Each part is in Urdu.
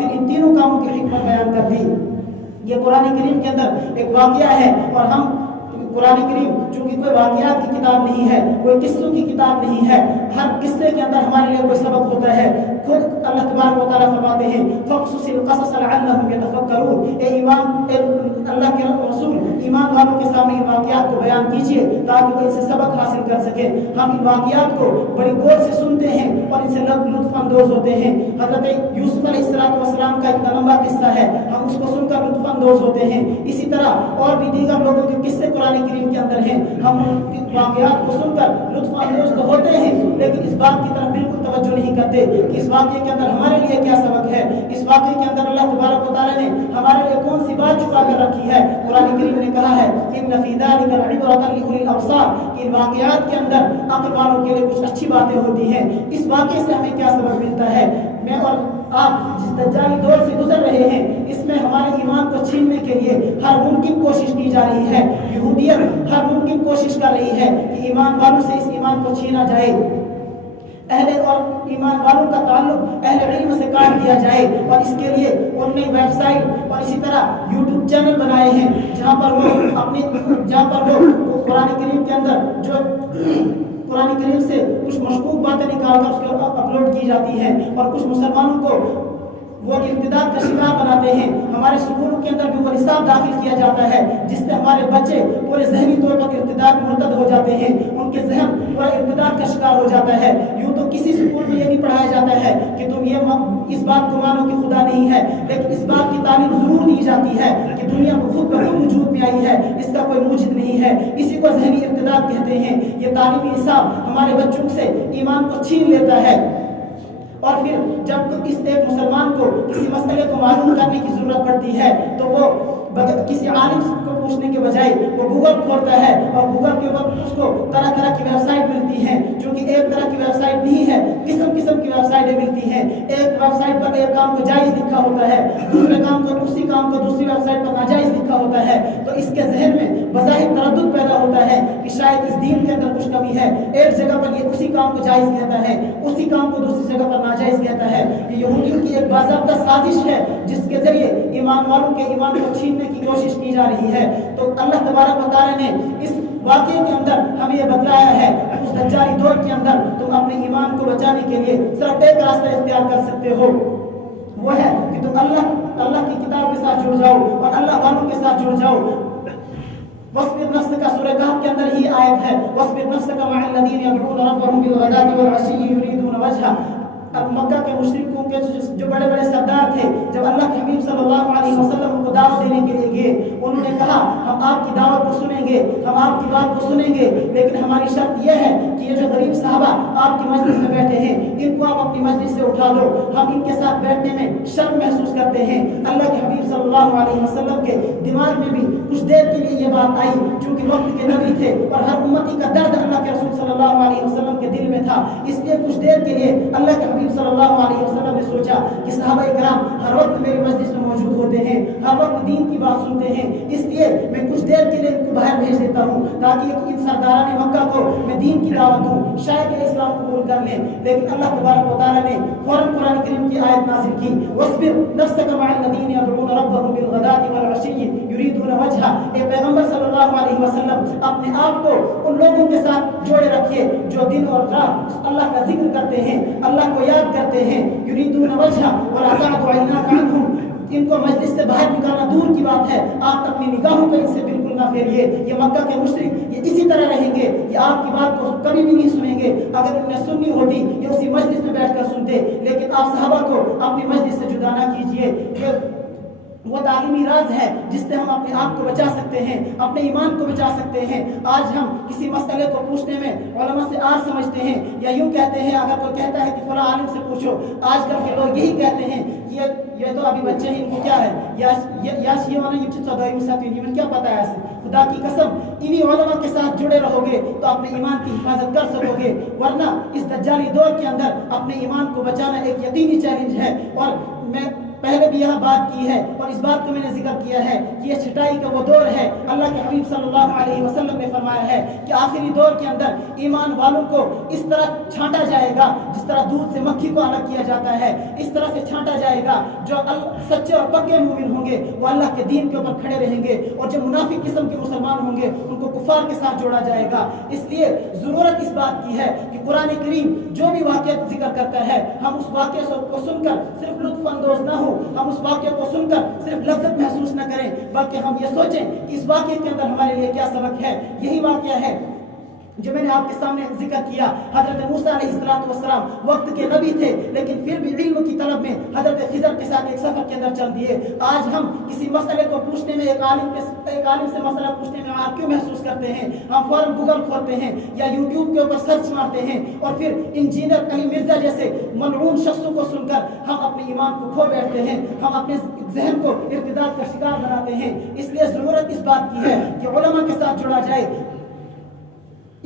پھر ان تینوں کاموں کی حکمت بیان کر دی۔ یہ قرآن کریم کے اندر ایک واقعہ ہے، اور ہم قرآن کریم چونکہ کوئی واقعات کی کتاب نہیں ہے، کوئی قصوں کی کتاب نہیں ہے، ہر قصے کے اندر ہمارے لیے کوئی سبق ہوتا ہے۔ خود اللہ تبارک و تعالیٰ فرماتے ہیں فَقْصُصِ الْقَصَصَ لَعَلَّهُمْ يَتَفَكَّرُونَ، اے ایمان اللہ کے رسول ایمان والوں کے سامنے ان واقعات کو بیان کیجیے تاکہ وہ ان سے سبق حاصل کر سکے۔ ہم ان واقعات کو بڑی غور سے سنتے ہیں اور ان سے لطف اندوز ہوتے ہیں۔ حضرت یوسف علیہ السلام کا اتنا لمبا قصہ ہے، ہم اس کو سن کر لطف اندوز ہوتے ہیں۔ اسی طرح اور بھی دیگر لوگوں کے قصے قرآن کریم کے اندر ہیں، ہم ان واقعات کو سن کر لطف اندوز تو ہوتے ہیں، لیکن اس بات کی طرف بالکل توجہ نہیں کرتے کہ اس واقعے کے اندر ہمارے لیے کیا سبق ہے، اس واقعے کے اندر اللہ تبارک و تعالیٰ نے ہمارے لیے کون سی بات چھپا کر رکھی ہے۔ قرآن کریم نے کہا ہے ان فی ذلک لعبرۃ لأولی الابصار، کہ ان واقعات کے اندر عقل والوں کے لیے کچھ اچھی باتیں ہوتی ہیں۔ اس واقعے سے ہمیں کیا سبق ملتا ہے؟ میں اور آپ جس دجالی دور سے گزر رہے ہیں، اس میں ہمارے ایمان کو چھیننے کے لیے ہر ممکن کوشش کی جا رہی ہے۔ یہودیت ہر ممکن کوشش کر رہی ہے کہ ایمان والوں سے اس ایمان کو چھینا جائے، اہل اور ایمان والوں کا تعلق اہل علم سے کاٹ دیا جائے، اور اس کے لیے انہوں نے ویب سائٹ اور اسی طرح یوٹیوب چینل بنائے ہیں جہاں پر وہ قرآن کریم کے اندر جو قرآن کریم سے کچھ مشکوک باتیں نکال کر اس کے اپلوڈ کی جاتی ہیں، اور کچھ مسلمانوں کو وہ ارتداد کا شکار بناتے ہیں۔ ہمارے سکولوں کے اندر بھی وہ نصاب داخل کیا جاتا ہے جس سے ہمارے بچے پورے ذہنی طور پر ارتداد مرتد ہو جاتے ہیں، ان کے ذہن پورا ارتداد کا شکار ہو جاتا ہے۔ یوں تو کسی سکول میں یہ نہیں پڑھایا جاتا ہے کہ تم یہ اس بات کو مانو کہ خدا نہیں ہے، لیکن اس بات کی تعلیم ضرور دی جاتی ہے کہ دنیا میں خود بخود وجود میں آئی ہے، اس کا کوئی موجد نہیں ہے، اسی کو ذہنی ارتداد کہتے ہیں۔ یہ تعلیمی نصاب ہمارے بچوں سے ایمان کو چھین لیتا ہے، اور پھر جب اس ایک مسلمان کو کسی مسئلے کو معلوم کرنے کی ضرورت پڑتی ہے تو وہ کسی عالم کو پوچھنے کے بجائے وہ گوگل کھولتا ہے، اور گوگل کے اوپر اس کو طرح طرح کی ویب سائٹ ملتی ہیں، جو کہ ایک طرح کی ویب سائٹ نہیں ہے، قسم قسم کی ویب سائٹیں ملتی ہیں۔ ایک ویب سائٹ پر ایک کام کو جائز لکھا ہوتا ہے، دوسرے کام کو دوسری ویب سائٹ پر ناجائز لکھا ہوتا ہے، تو اس کے ذہن میں بظاہر تردد پیدا ہوتا ہے کہ شاید اس دین کے اندر کچھ کمی ہے۔ ایک جگہ پر یہ اسی کام کو جائز کہتا ہے، اسی کام کو دوسری جگہ پر ناجائز کہتا ہے۔ یہ یہودیوں کی ایک باضابطہ سازش ہے جس کے ذریعے ایمان والوں کے ایمان کو چھیننے کی کوشش کی جا رہی ہے۔ تو اللہ تبارک و تعالیٰ نے اس واقعے کے اندر ہمیں یہ بتلایا ہے کہ اس دجالی دور کے اندر تم اپنے ایمان کو بچانے کے لیے صرف ایک راستہ اختیار کر سکتے ہو، وہ ہے کہ تم اللہ کی کتاب کے ساتھ جڑ جاؤ اور اللہ والوں کے ساتھ جڑ جاؤ۔ وَاصْبِرْ نَفْسَكَ سورہ کہف کے اندر ہی آیت ہے وَاصْبِرْ نَفْسَكَ مَعَ الَّذِينَ يَدْعُونَ رَبَّهُمْ بِالْغَدَاةِ وَالْعَشِيِّ يُرِيدُونَ وَجْهَهُ۔ اب مکہ کے مشرکوں کے جو بڑے بڑے سردار تھے، جب اللہ کے حبیب صلی اللہ علیہ وسلم کو دعوت دینے کے لیے گئے، انہوں نے کہا ہم آپ کی دعوت کو سنیں گے، ہم آپ کی بات کو سنیں گے، لیکن ہماری شرط یہ ہے کہ یہ جو غریب صحابہ آپ کی مجلس میں بیٹھے ہیں ان کو آپ اپنی مجلس سے اٹھا دو، ہم ان کے ساتھ بیٹھنے میں شرم محسوس کرتے ہیں۔ اللہ کے حبیب صلی اللہ علیہ وسلم کے دماغ میں بھی کچھ دیر کے لیے یہ بات آئی، چونکہ وقت کے نبی تھے اور ہر امتی کا درد اللہ کے رسول صلی اللہ علیہ وسلم کے دل میں تھا، اس لیے کچھ دیر کے لیے اللہ کے حبیب صلی اللہ علیہ وسلم نے سوچا کہ صحابہ کرام ہر وقت میری مجلس میں موجود ہوتے ہیں، ہر وقت دین کی بات سنتے ہیں، اس لیے میں کچھ دیر کے لیے ان کو باہر بھیج دیتا ہوں تاکہ ان سرداران مکہ کو میں دین کی دعوت دوں، شاید یہ اسلام قبول کر لیں۔ لیکن اللہ تبارک و تعالیٰ نے فوراً قرآن کریم کی آیت نازل کی وَاصْبِرْ نَفْسَكَ مَعَ الَّذِينَ يَدْعُونَ رَبَّهُمْ بِالْغَدَاةِ وَالْعَشِيِّ يُرِيدُونَ وَجْهَهُ۔ اے پیغمبر صلی اللہ علیہ وسلم اپنے آپ کو ان لوگوں کے ساتھ جوڑے رکھیے جو دن اور رات اللہ کا ذکر کرتے ہیں، اللہ کو یاد کرتے ہیں۔ یریدون وجہ ولا تعد عیناک عنہم، ان کو مجلس سے باہر نکالنا دور کی بات ہے، آپ اپنی نگاہوں کو ان سے بالکل نہ پھیریے۔ یہ مکہ کے مشرک یہ اسی طرح رہیں گے، یہ آپ کی بات کو کبھی بھی نہیں سنیں گے، اگر انہوں نے سننی ہوتی یہ اسی مجلس میں بیٹھ کر سنتے، لیکن آپ صحابہ کو اپنی مجلس سے جدا نہ کیجیے۔ وہ تعلیمی راز ہے جس سے ہم اپنے آپ کو بچا سکتے ہیں، اپنے ایمان کو بچا سکتے ہیں۔ آج ہم کسی مسئلے کو پوچھنے میں علماء سے آج سمجھتے ہیں، یا یوں کہتے ہیں اگر کوئی کہتا ہے کہ فلاں عالم سے پوچھو، آج کل کے لوگ یہی کہتے ہیں یہ تو ابھی بچے ہیں، ان کو کیا ہے، یا کیا پتا ہے ایسے۔ خدا کی قسم انہی علماء کے ساتھ جڑے رہو گے تو اپنے ایمان کی حفاظت کر سکو گے، ورنہ اس دجالی دور کے اندر اپنے ایمان کو بچانا ایک یقینی چیلنج ہے۔ اور میں پہلے بھی یہ بات کی ہے اور اس بات کو میں نے ذکر کیا ہے کہ یہ چھٹائی کا وہ دور ہے. اللہ کے حبیب صلی اللہ علیہ وسلم نے فرمایا ہے کہ آخری دور کے اندر ایمان والوں کو اس طرح چھانٹا جائے گا جس طرح دودھ سے مکھی کو الگ کیا جاتا ہے, اس طرح سے چھانٹا جائے گا. جو سچے اور پکے مومن ہوں گے وہ اللہ کے دین کے اوپر کھڑے رہیں گے, اور جو منافق قسم کے مسلمان ہوں گے ان کو کفار کے ساتھ جوڑا جائے گا. اس لیے ضرورت اس بات کی ہے کہ قرآن کریم جو بھی واقعہ ذکر کرتا ہے ہم اس واقعے کو سن کر صرف لطف اندوز نہ ہو, ہم اس واقعے کو سن کر صرف لذت محسوس نہ کریں, بلکہ ہم یہ سوچیں کہ اس واقعے کے اندر ہمارے لیے کیا سبق ہے. یہی واقعہ ہے جو میں نے آپ کے سامنے ذکر کیا. حضرت موسیٰ علیہ السلام وقت کے نبی تھے, لیکن پھر بھی علم کی طلب میں حضرت خضر کے ساتھ ایک سفر کے اندر چل دیے. آج ہم کسی مسئلے کو پوچھنے میں ایک عالم سے مسئلہ پوچھنے میں آپ کیوں محسوس کرتے ہیں؟ ہم فوراً گوگل کھولتے ہیں یا یوٹیوب کے اوپر سرچ مارتے ہیں, اور پھر انجینئر علی مرزا جیسے ملعون شخصوں کو سن کر ہم اپنے ایمان کو کھو بیٹھتے ہیں, ہم اپنے ذہن کو ارتداد کا شکار بناتے ہیں. اس لیے ضرورت اس بات کی ہے کہ علماء کے ساتھ جڑا جائے.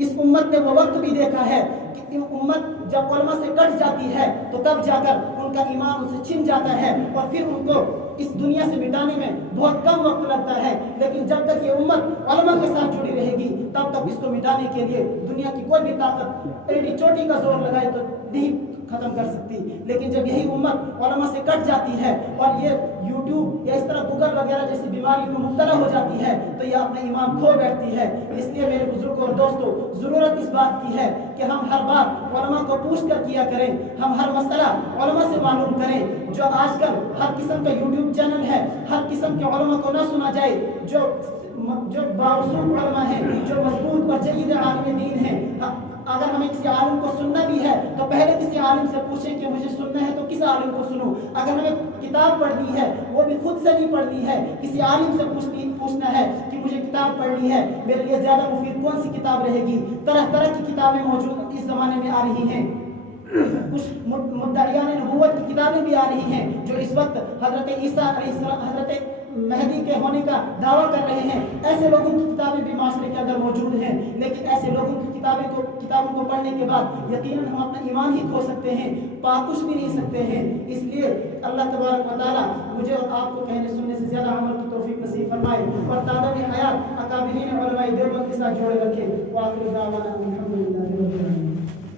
اس امت نے وہ وقت بھی دیکھا ہے کہ امت جب علماء سے کٹ جاتی ہے تو تب جا کر ان کا ایمان ان سے چھن جاتا ہے, اور پھر ان کو اس دنیا سے مٹانے میں بہت کم وقت لگتا ہے. لیکن جب تک یہ امت علماء کے ساتھ جڑی رہے گی تب تک اس کو مٹانے کے لیے دنیا کی کوئی بھی طاقت ایڈی چوٹی کا زور لگائے تو نہیں ختم کر سکتی. لیکن جب یہی امت علماء سے کٹ جاتی ہے اور یہ یوٹیوب یا اس طرح گوگل وغیرہ جیسی بیماری میں مبتلا ہو جاتی ہے تو یہ اپنا ایمان کھو بیٹھتی ہے. اس لیے میرے بزرگوں اور دوستوں, ضرورت اس بات کی ہے کہ ہم ہر بات علماء کو پوچھ کر کیا کریں, ہم ہر مسئلہ علماء سے معلوم کریں. جو آج کل ہر قسم کا یوٹیوب چینل ہے, ہر قسم کے علماء کو نہ سنا جائے. جو باوسوق علماء ہیں, جو مضبوط اور جید عالم دین ہیں, اگر ہمیں کسی عالم کو سننا بھی ہے تو پہلے کسی عالم سے پوچھیں کہ مجھے سننا ہے تو کس عالم کو سنوں. اگر ہمیں کتاب پڑھنی ہے وہ بھی خود سے نہیں پڑھنی ہے, کسی عالم سے پوچھنا ہے کہ مجھے کتاب پڑھنی ہے, میرے لیے زیادہ مفید کون سی کتاب رہے گی. طرح طرح کی کتابیں موجود اس زمانے میں آ رہی ہیں. کچھ مدعیان نبوت کی کتابیں بھی آ رہی ہیں جو اس وقت حضرت عیسیٰ علیہ السلام, حضرت مہدی کے ہونے کا دعویٰ کر رہے ہیں. ایسے لوگوں کی کتابیں بھی معاشرے کے اندر موجود ہیں, لیکن ایسے لوگوں کی کتابوں کو پڑھنے کے بعد یقیناً ہم اپنا ایمان ہی کھو سکتے ہیں, کچھ بھی نہیں سکتے ہیں. اس لیے اللہ تبارک و تعالیٰ مجھے اور آپ کو کہنے سننے سے زیادہ عمل کی توفیق نصیب فرمائے, اور تعداد حیات اکابرین علماء دیوبند کے ساتھ جوڑے رکھے. وآخر دعوانا الحمدللہ رب العالمین.